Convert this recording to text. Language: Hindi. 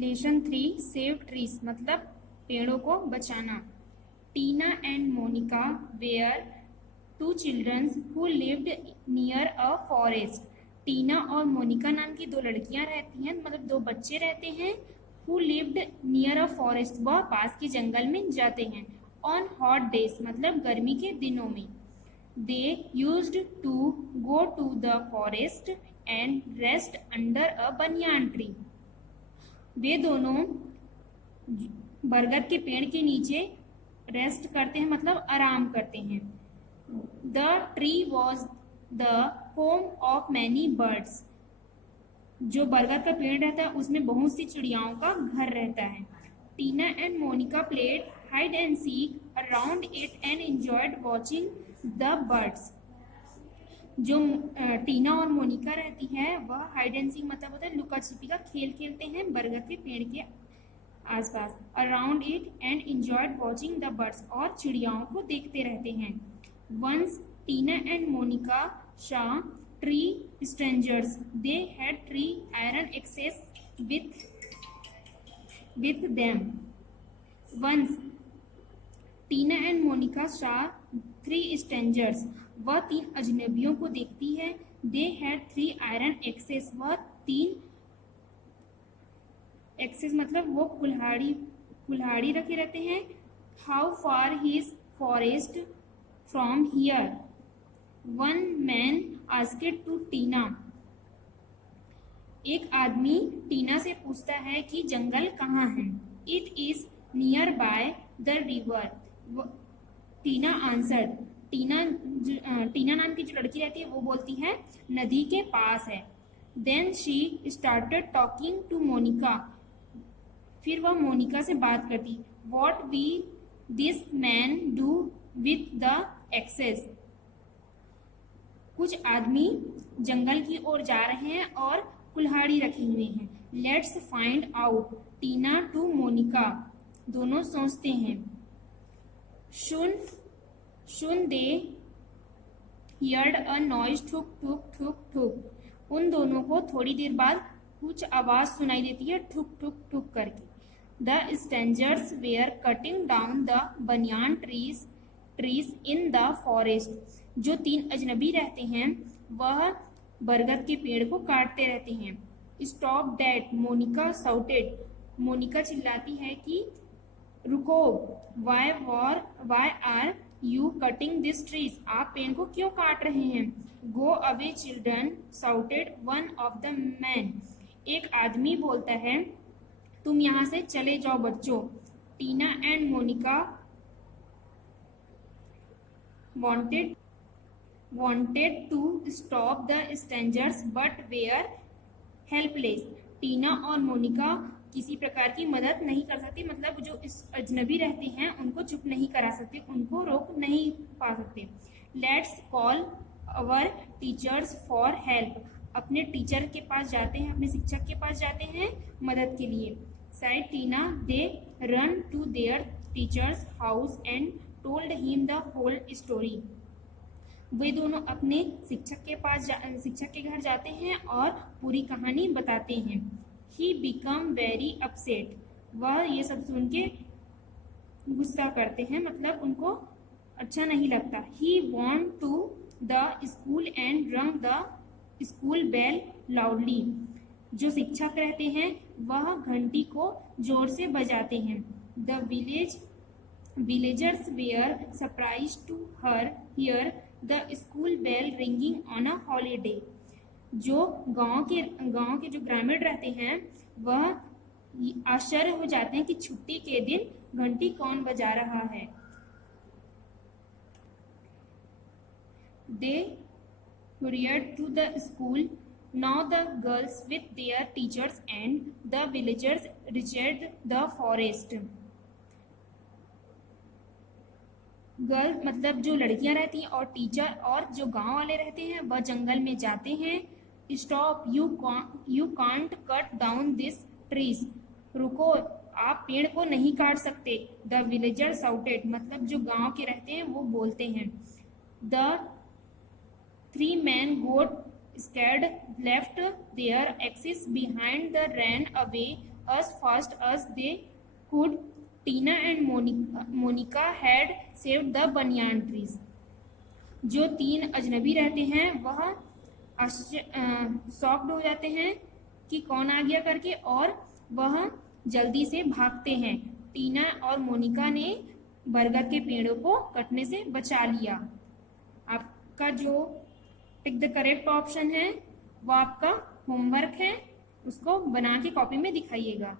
लेसन 3 सेव ट्रीज मतलब पेड़ों को बचाना। Tina and Monica were two childrens who lived near a forest. Tina और मोनिका नाम की दो लड़कियां रहती हैं, मतलब दो बच्चे रहते हैं। Who lived near a forest, वह पास के जंगल में जाते हैं। ऑन हॉट डेज मतलब गर्मी के दिनों में। They used to go to the forest and rest under a banyan tree. वे दोनों बरगद के पेड़ के नीचे रेस्ट करते हैं, मतलब आराम करते हैं। The tree was the home of many birds. जो बरगद का पेड़ रहता है उसमें बहुत सी चिड़ियाओं का घर रहता है। Tina and Monica played hide and seek around it and enjoyed watching the birds. जो टीना और मोनिका रहती है वह हाइड एंड सीक मतलब होता है लुका छिपी का खेल खेलते हैं बरगद के पेड़ के आसपास। Around it and enjoyed watching the birds, और चिड़ियाओं को देखते रहते हैं। Once Tina and Monica saw three strangers. They had 3 iron axes with them. Once Tina and Monica saw 3 strangers. वह 3 अजनबियों को देखती है। They had 3 iron axes. वह 3 एक्सेस मतलब वो कुल्हाड़ी रखे रहते हैं। How far his forest from here, one man asked to Tina. एक आदमी टीना से पूछता है कि जंगल कहाँ है। It is near by the river, Tina answered. Tina नाम की जो लड़की रहती है वो बोलती है नदी के पास है। Then she started talking to Monica, फिर वह मोनिका से बात करती। What we this man do with the axes. कुछ आदमी जंगल की ओर जा रहे हैं और कुल्हाड़ी रखे हुए हैं। Let's find out, Tina to Monica. दोनों सोचते हैं। सुन दे हियर्ड अ नॉइज, ठुक ठुक ठुक ठुक। उन दोनों को थोड़ी देर बाद कुछ आवाज सुनाई देती है, ठुक ठुक ठुक करके। The strangers were cutting down the banyan trees in the forest. जो 3 अजनबी रहते हैं वह बरगद के पेड़ को काटते रहते हैं। Stop that, Monica shouted. Monica चिल्लाती है कि रुको। Why are you cutting this trees, आप पेड़ को क्यों काट रहे हैं। Go away children, shouted one of the man. एक आदमी बोलता है तुम यहाँ से चले जाओ बच्चों। Tina and Monica wanted to stop the strangers but were helpless. Tina और मोनिका किसी प्रकार की मदद नहीं कर सकती, मतलब जो इस अजनबी रहते हैं उनको चुप नहीं करा सकते, उनको रोक नहीं पा सकते। Let's call our teachers for help. अपने टीचर के पास जाते हैं, अपने शिक्षक के पास जाते हैं मदद के लिए। Side Tina they ran to their teachers house and told him the whole story. वे दोनों अपने शिक्षक के घर जाते हैं और पूरी कहानी बताते हैं। ही बिकम वेरी अपसेट, वह ये सब सुन के गुस्सा करते हैं, मतलब उनको अच्छा नहीं लगता। He went to the school and rang the school bell loudly. जो शिक्षक रहते हैं वह घंटी को जोर से बजाते हैं। The villagers were surprise to hear the school bell ringing on a holiday. जो गांव के जो ग्रामीण रहते हैं वह आश्चर्य हो जाते हैं कि छुट्टी के दिन घंटी कौन बजा रहा है। दे hurried to the school. Now the girls with their teachers and the villagers reached the forest. Girl मतलब जो लड़कियां रहती हैं और टीचर और जो गांव वाले रहते हैं वह जंगल में जाते हैं। Stop, you can't cut down this trees. रुको, आप पेड़ को नहीं काट सकते। द विलेजर साउटेड मतलब जो गांव के रहते हैं वो बोलते हैं। The 3 men got scared, left their axes behind the ran away as fast as they could. Tina and Monica had saved the banyan trees. जो 3 अजनबी रहते हैं वह शॉक्ड हो जाते हैं कि कौन आ गया करके, और वह जल्दी से भागते हैं। टीना और मोनिका ने बरगद के पेड़ों को कटने से बचा लिया। आपका जो टिक द करेक्ट ऑप्शन है वो आपका होमवर्क है, उसको बना के कॉपी में दिखाइएगा।